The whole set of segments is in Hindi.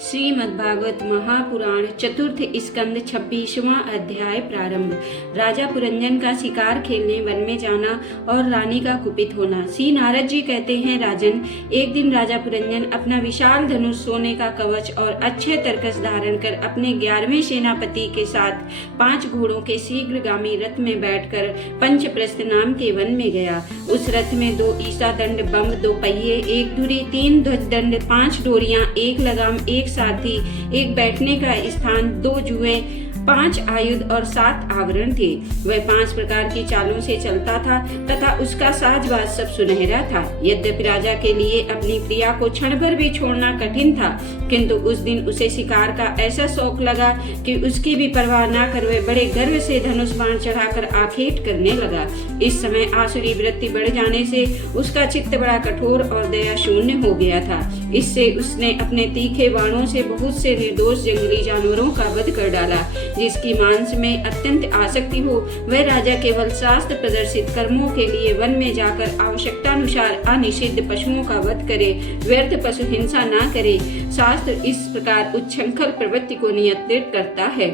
श्रीमद्भागवत महापुराण चतुर्थ स्कंद 26वां अध्याय प्रारंभ। राजा पुरंजन का शिकार खेलने वन में जाना और रानी का कुपित होना। श्री नारद जी कहते हैं, राजन, एक दिन राजा पुरंजन अपना विशाल धनुष, सोने का कवच और अच्छे तरकस धारण कर अपने 11वें सेनापति के साथ 5 घोड़ों के शीघ्रगामी रथ में बैठकर पंचप्रस्थ नाम के वन में गया। उस रथ में 2 ईसा दंड बम, 2 पहिए, 1 धुरी, 3 ध्वज दंड, 5 डोरियां, 1 लगाम, 1 सारथी, 1 बैठने का स्थान, 2 जुएं, 5 आयुध और 7 आवरण थे। वह 5 प्रकार की चालों से चलता था तथा उसका साजबाज सब सुनहरा था। यद्यपि राजा के लिए अपनी प्रिया को क्षण भर भी छोड़ना कठिन था, किंतु उस दिन उसे शिकार का ऐसा शौक लगा कि उसकी भी परवाह न कर वह बड़े गर्व से धनुष बाण चढ़ाकर आखेट करने लगा। इस समय आसुरी वृत्ति बढ़ जाने से उसका चित्त बड़ा कठोर और दया शून्य हो गया था। इससे उसने अपने तीखे बाणों से बहुत से निर्दोष जंगली जानवरों का वध कर डाला। जिसकी मांस में अत्यंत आसक्ति हो वह राजा केवल शास्त्र प्रदर्शित कर्मों के लिए वन में जाकर आवश्यकतानुसार अनिषिद्ध पशुओं का वध करे, व्यर्थ पशु हिंसा न करे। शास्त्र इस प्रकार उच्छृंखल प्रवृत्ति को नियंत्रित करता है।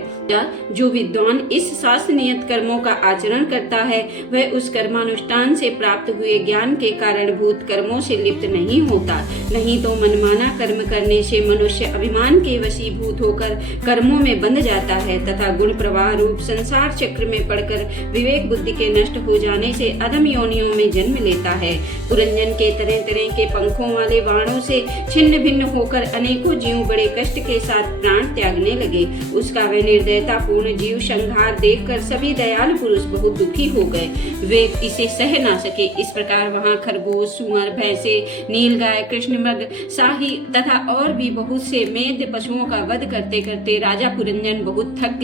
जो विद्वान इस शास्त्र नियत कर्मों का आचरण करता है वह उस कर्मानुष्ठान से प्राप्त हुए ज्ञान के कारणभूत कर्मों से लिप्त नहीं होता। नहीं तो मनमाना कर्म करने से मनुष्य अभिमान के वशीभूत होकर कर्मों में बंध जाता है तथा गुण प्रवाह रूप संसार चक्र में पड़कर विवेक बुद्धि के नष्ट हो जाने से अधम योनियों में जन्म लेता है। पुरंजन के तरह तरह के पंखों वाले बाणों से छिन्न भिन्न होकर अनेकों जीव बड़े कष्ट के साथ प्राण त्यागने लगे। उसका वह निर्दयता पूर्ण जीव संहार देखकर सभी दयालु पुरुष बहुत दुखी हो गए। वे इसे सह ना सके। इस प्रकार वहाँ खरगोश, सुअर, भैंसे, नीलगाय, कृष्णमृग, शाही तथा और भी बहुत से मेध पशुओं का वध करते करते राजा पुरंजन बहुत थक गया।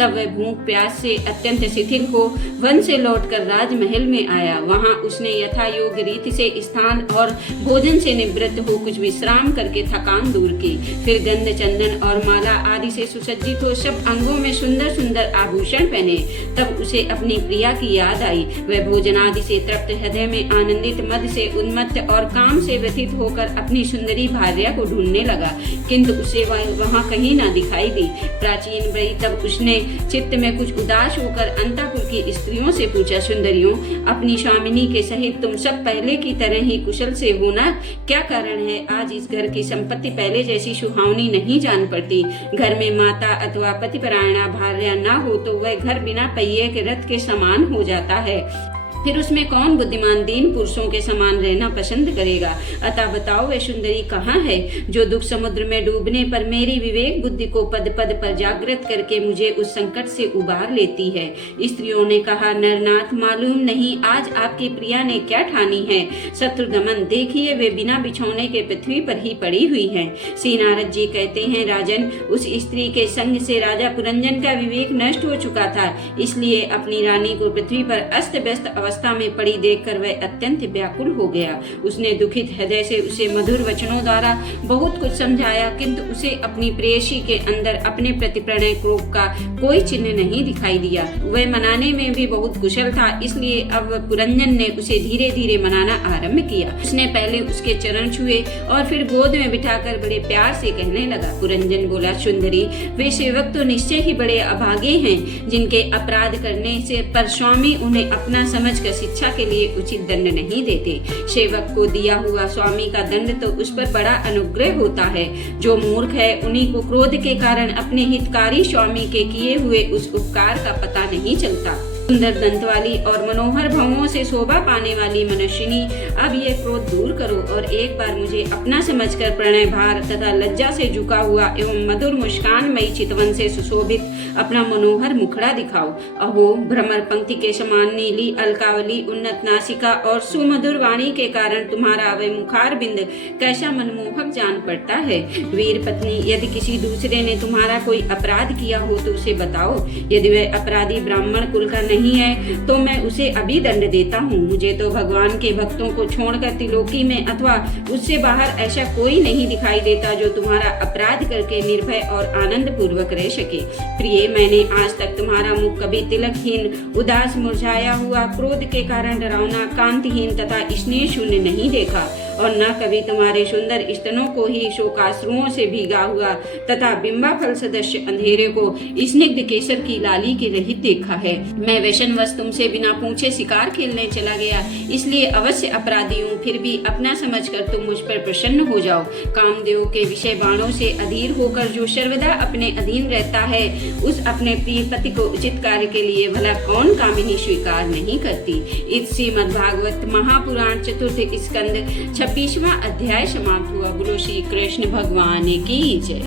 तब वह भूख प्यास से अत्यंत शिथिल हो वन से लौटकर राजमहल में आया। वहाँ उसने यथा योग्य रीति से स्नान और भोजन से निवृत्त हो कुछ विश्राम करके थकान दूर की। फिर गंध, चंदन और माला आदि से सुसज्जित हो सब अंगों में सुंदर सुंदर आभूषण पहने। तब उसे अपनी प्रिया की याद आई। वह भोजन आदि से तृप्त, हृदय में आनंदित, मद से उन्मत्त और काम से व्यथित होकर अपनी सुंदरी भार्या को ढूंढने लगा, किंतु उसे वहाँ कहीं न दिखाई दी। प्राचीन ब्रही तब उसने चित्त में कुछ उदास होकर अंतःपुर की स्त्रियों से पूछा, सुंदरियों, अपनी स्वामिनी के सहित तुम सब पहले की तरह ही कुशल से हो ना? क्या कारण है आज इस घर की संपत्ति पहले जैसी सुहावनी नहीं जान पड़ती? घर में माता अथवा पतिपरायणा भार्या न हो तो वह घर बिना पहिए के रथ के समान हो जाता है। फिर उसमें कौन बुद्धिमान दीन पुरुषों के समान रहना पसंद करेगा? अतः बताओ वह सुंदरी कहाँ है जो दुख समुद्र में डूबने पर मेरी विवेक बुद्धि को पद पद पर जागृत करके मुझे उस संकट से उबार लेती है? स्त्रियों ने कहा, नरनाथ, मालूम नहीं आज आपकी प्रिया ने क्या ठानी है। शत्रुदमन, देखिए वे बिना बिछौने के पृथ्वी पर ही पड़ी हुई है। श्री नारद जी कहते हैं, राजन, उस स्त्री के संग से राजा पुरंजन का विवेक नष्ट हो चुका था, इसलिए अपनी रानी को पृथ्वी पर अस्त व्यस्त अवस्था में पड़ी देखकर वह अत्यंत व्याकुल हो गया। उसने दुखित हृदय से उसे मधुर वचनों द्वारा बहुत कुछ समझाया, किंतु उसे अपनी प्रेयसी के अंदर अपने प्रति प्रणय क्रोध का कोई चिन्ह नहीं दिखाई दिया। वह मनाने में भी बहुत कुशल था, इसलिए अब पुरंजन ने उसे धीरे धीरे मनाना आरंभ किया। उसने पहले उसके चरण छुए और फिर गोद में बिठाकर बड़े प्यार से कहने लगा। पुरंजन बोला, सुंदरी, वे सेवक तो निश्चय ही बड़े अभागे हैं जिनके अपराध करने से पर स्वामी उन्हें अपना समझ शिक्षा के लिए उचित दंड नहीं देते। सेवक को दिया हुआ स्वामी का दंड तो उस पर बड़ा अनुग्रह होता है। जो मूर्ख है उन्हीं को क्रोध के कारण अपने हितकारी स्वामी के किए हुए उस उपकार का पता नहीं चलता। सुंदर दंत वाली और मनोहर भवों से शोभा पाने वाली मनुष्यनी, अब ये क्रोध दूर करो और एक बार मुझे अपना समझकर प्रणय भार तथा लज्जा से झुका हुआ एवं मधुर मुस्कान मई चितवन से सुशोभित अपना मनोहर मुखड़ा दिखाओ। अहो, भ्रमर पंक्ति के समान नीली अलकावली, उन्नत नासिका और सुमधुर वाणी के कारण तुम्हारा वह मुखार बिंद कैसा मनमोहक जान पड़ता है। वीर पत्नी, यदि किसी दूसरे ने तुम्हारा कोई अपराध किया हो तो उसे बताओ। यदि वह अपराधी ब्राह्मण कुल का नहीं है तो मैं उसे अभी दंड देता हूँ। मुझे तो भगवान के भक्तों को छोड़कर त्रिलोकी में अथवा उससे बाहर ऐसा कोई नहीं दिखाई देता जो तुम्हारा अपराध करके निर्भय और आनंद पूर्वक रह सके। प्रिय, मैंने आज तक तुम्हारा मुख कभी तिलकहीन, उदास, मुरझाया हुआ, क्रोध के कारण डरावना, कांतिहीन तथा स्नेह शून्य नहीं देखा। और न कभी तुम्हारे सुंदर स्तनों को ही शोकाश्रुओं से भीगा हुआ तथा बिंबाफल सदस्य अंधेरे को स्निग्ध केसर की लाली के रहित देखा है। मैं व्यसनवश तुमसे बिना पूछे शिकार खेलने चला गया, इसलिए अवश्य अपराधी हूँ, फिर भी अपना समझकर तुम मुझ पर प्रसन्न हो जाओ। कामदेव के विषय बाणों से अधीर होकर जो सर्वदा अपने अधीन रहता है, उस अपने प्रिय पति को उचित कार्य के लिए भला कौन कामिनी स्वीकार नहीं करती। इस श्रीमद्भागवत महापुराण चतुर्थ स्कंद 26वां अध्याय समाप्त हुआ। बोलो श्री कृष्ण भगवान की जय।